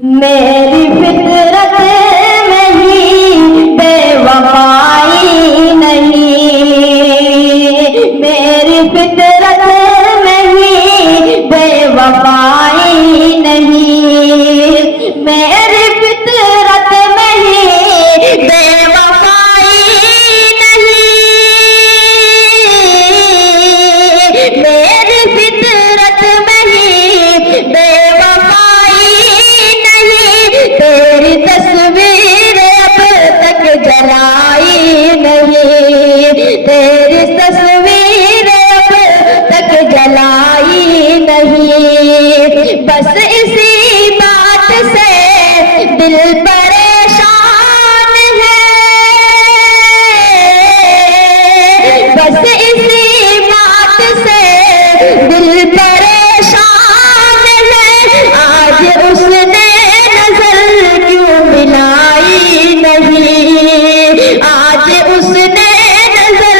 मेरी फितरत में ही बेवफाई नहीं, मेरी फितरत में ही बेवफाई नहीं, मेरी फितरत में ही बेवफाई नहीं, मेरी फितरत में ही बेवफाई नहीं, तेरी तस्वीर अब तक जलाई नहीं, तेरी तस्वीर अब तक जलाई नहीं, बस इसी बात से दिल परेशान है, बस इसी बात से दिल परेशान है, आज उसने नजर क्यों मिलाई नहीं, आज उसने नजर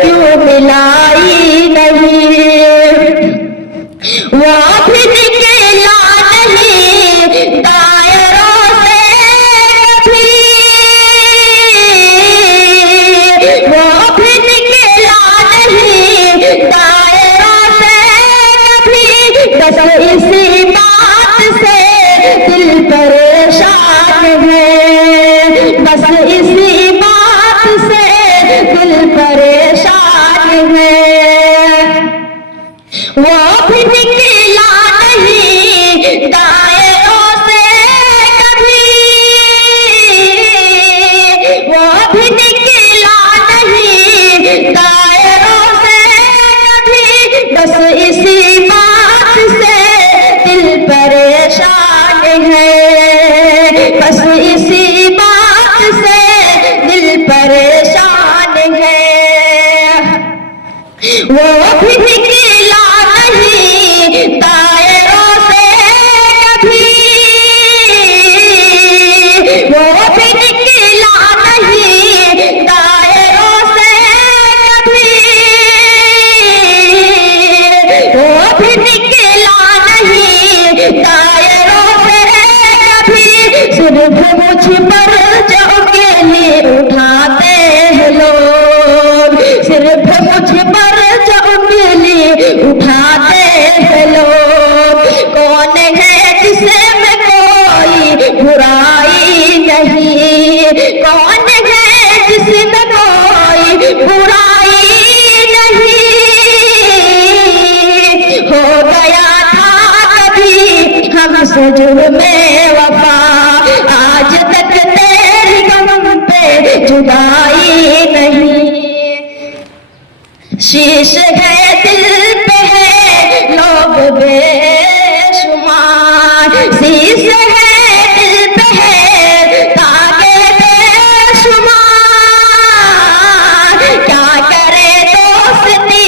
क्यों मिलाई नहीं, वो भी निकला नहीं दायरों से कभी, वो भी निकला नहीं दायरों से कभी, बस इसी बात से दिल परेशान है, बस इसी बात से दिल परेशान है, वो भी निकला नहीं दायरों से कभी, वो भी निकला नहीं दायरों से कभी, बस इसी बात से दिल परेशान है, बस इसी बात से दिल परेशान है, वो भी निकला नहीं दायरों से कभी, वो भी निकला नहीं दायरों से कभी, वो भी निकला नहीं दायरों से कभी, सिर्फ मुझ पर जो उंगली उठाते हैं लोग, सिर्फ मुझ पर जो उंगली उठाते हैं लोग, कौन है जिसमें कोई बुराई नहीं, कौन है जिसमें कोई बुराई नहीं, हो गया था कभी हमसे जुर्मे वफा, आज तक तेरी गम पे जुदाई नहीं, शीश है दिल पे है लोग बेशुमार, शीश है दिल पे है तागे बेशुमार, क्या करे दोस्ती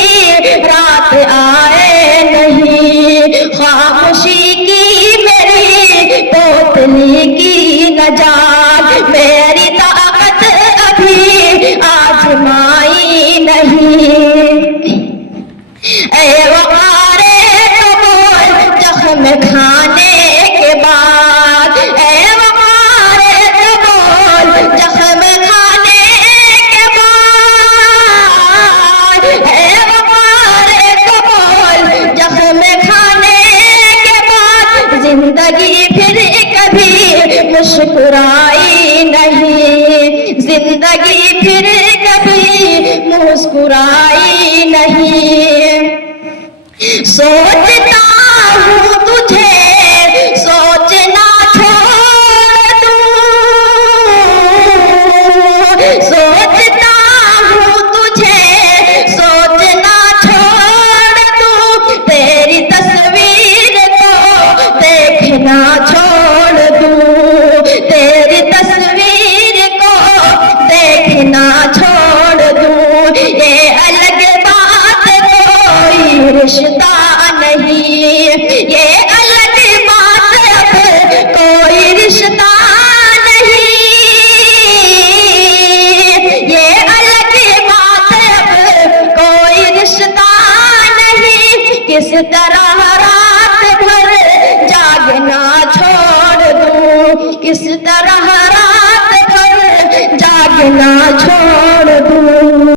रात आए नहीं, खामोशी की मेरी पोतली की नजात, मेरी ताकत अभी आजमाई नहीं, ऐ वक़ारे कबूल जख्म खाने के बाद, ऐ वक़ारे कबूल जख्म खाने के बाद, ऐ वक़ारे कबूल जख्म खाने के बाद, जिंदगी फिर कभी मुस्कुराई नहीं, जिंदगी फिर कभी मुस्कुराई नहीं, सोचता हूँ तुझे सोचना छोड़ दूँ, सोचता हूँ तुझे सोचना छोड़ दूँ, तेरी तस्वीर को देखना छोड़ दूँ, तेरी तस्वीर को देखना छोड़ दूँ, ये अलग बात कोई रिश्ता नहीं, किस तरह रात भर जागना छोड़